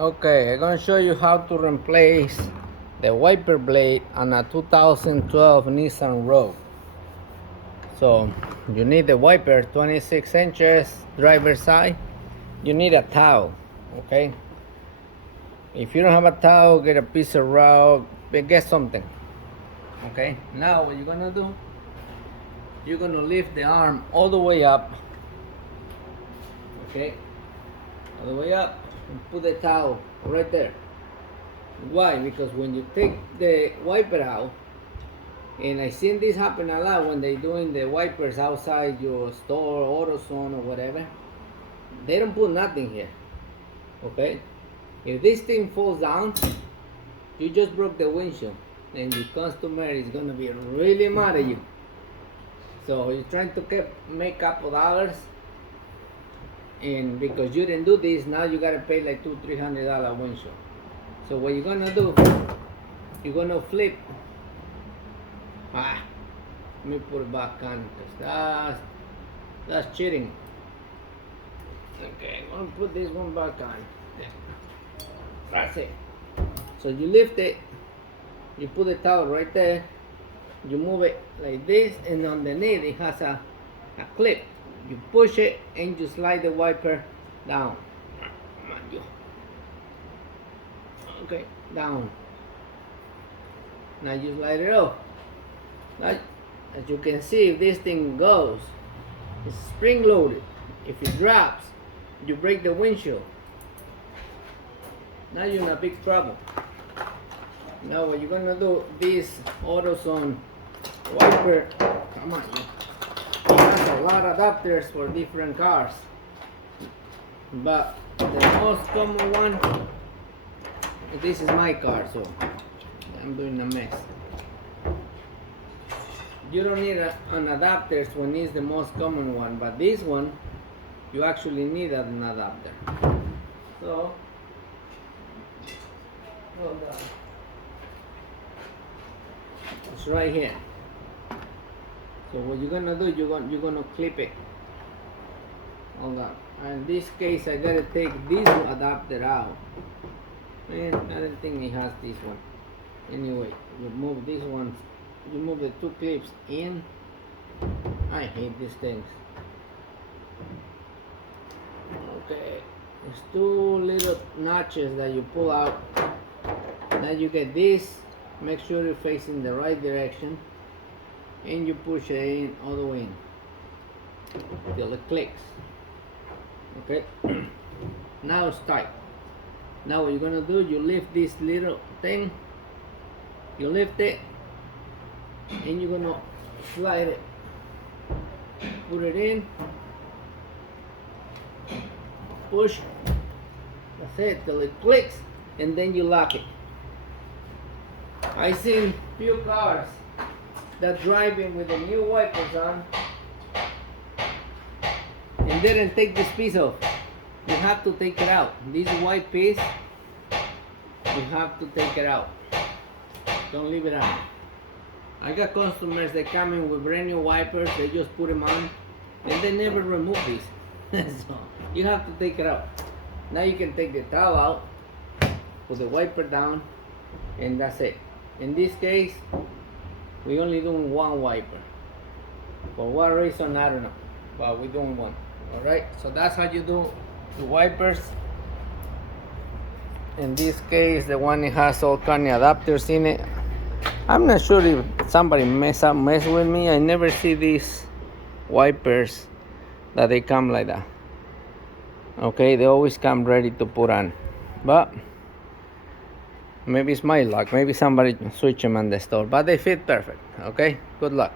Okay, I'm gonna show you how to replace the wiper blade on a 2012 Nissan Rogue. So you need the wiper 26 inches driver's side. You need a towel, okay? If you don't have a towel, get a piece of rug, get something. Okay, now what you're gonna do, you're gonna lift the arm all the way up, okay? All the way up and put the towel right there. Why? Because when you take the wiper out, and I've seen this happen a lot when they're doing the wipers outside your store, AutoZone or whatever, they don't put nothing here, okay? If this thing falls down, you just broke the windshield, and your customer is gonna be really mad at you. So you're trying to make a couple dollars, and because you didn't do this, now you gotta pay like $200-300 windshield. So what you're gonna do, you're gonna flip. Let me put it back on because that's cheating. Okay, I'm gonna put this one back on. That's it. So you lift it, you put the towel right there, you move it like this, and underneath it has a clip. You push it and you slide the wiper down. Okay, down. Now you slide it off. Now, as you can see, if this thing goes, it's spring loaded. If it drops, you break the windshield. Now you're in a big trouble. Now what you're gonna do, this AutoZone wiper, come on, it has a lot of adapters for different cars, but the most common one, this is my car, so I'm doing a mess. You don't need an adapter when it's the most common one, but this one, you actually need an adapter. So, hold on. It's right here. So what you're gonna do, you're gonna clip it. Hold on. In this case, I gotta take this adapter out. Man, I don't think it has this one. Anyway, you move this one. You move the two clips in. I hate these things. Okay, there's two little notches that you pull out. Now you get this. Make sure you're facing the right direction, and you push it in all the way in till it clicks. Okay. Now it's tight. Now what you're gonna do, you lift this little thing. You lift it, and you're gonna slide it. Put it in. Push. That's it till it clicks, and then you lock it. I seen few cars that driving with the new wipers on and didn't take this piece off. You have to take it out. This white piece, you have to take it out. Don't leave it on. I got customers that come in with brand new wipers, they just put them on and they never remove these. So you have to take it out. Now you can take the towel out, put the wiper down, and that's it. In this case, we only doing one wiper. For what reason, I don't know, but we're doing one. Alright, so that's how you do the wipers. In this case, the one that has all kind of adapters in it. I'm not sure if somebody mess with me. I never see these wipers that they come like that. Okay, they always come ready to put on, but maybe it's my luck. Maybe somebody switch them on the store, but they fit perfect. Okay, good luck.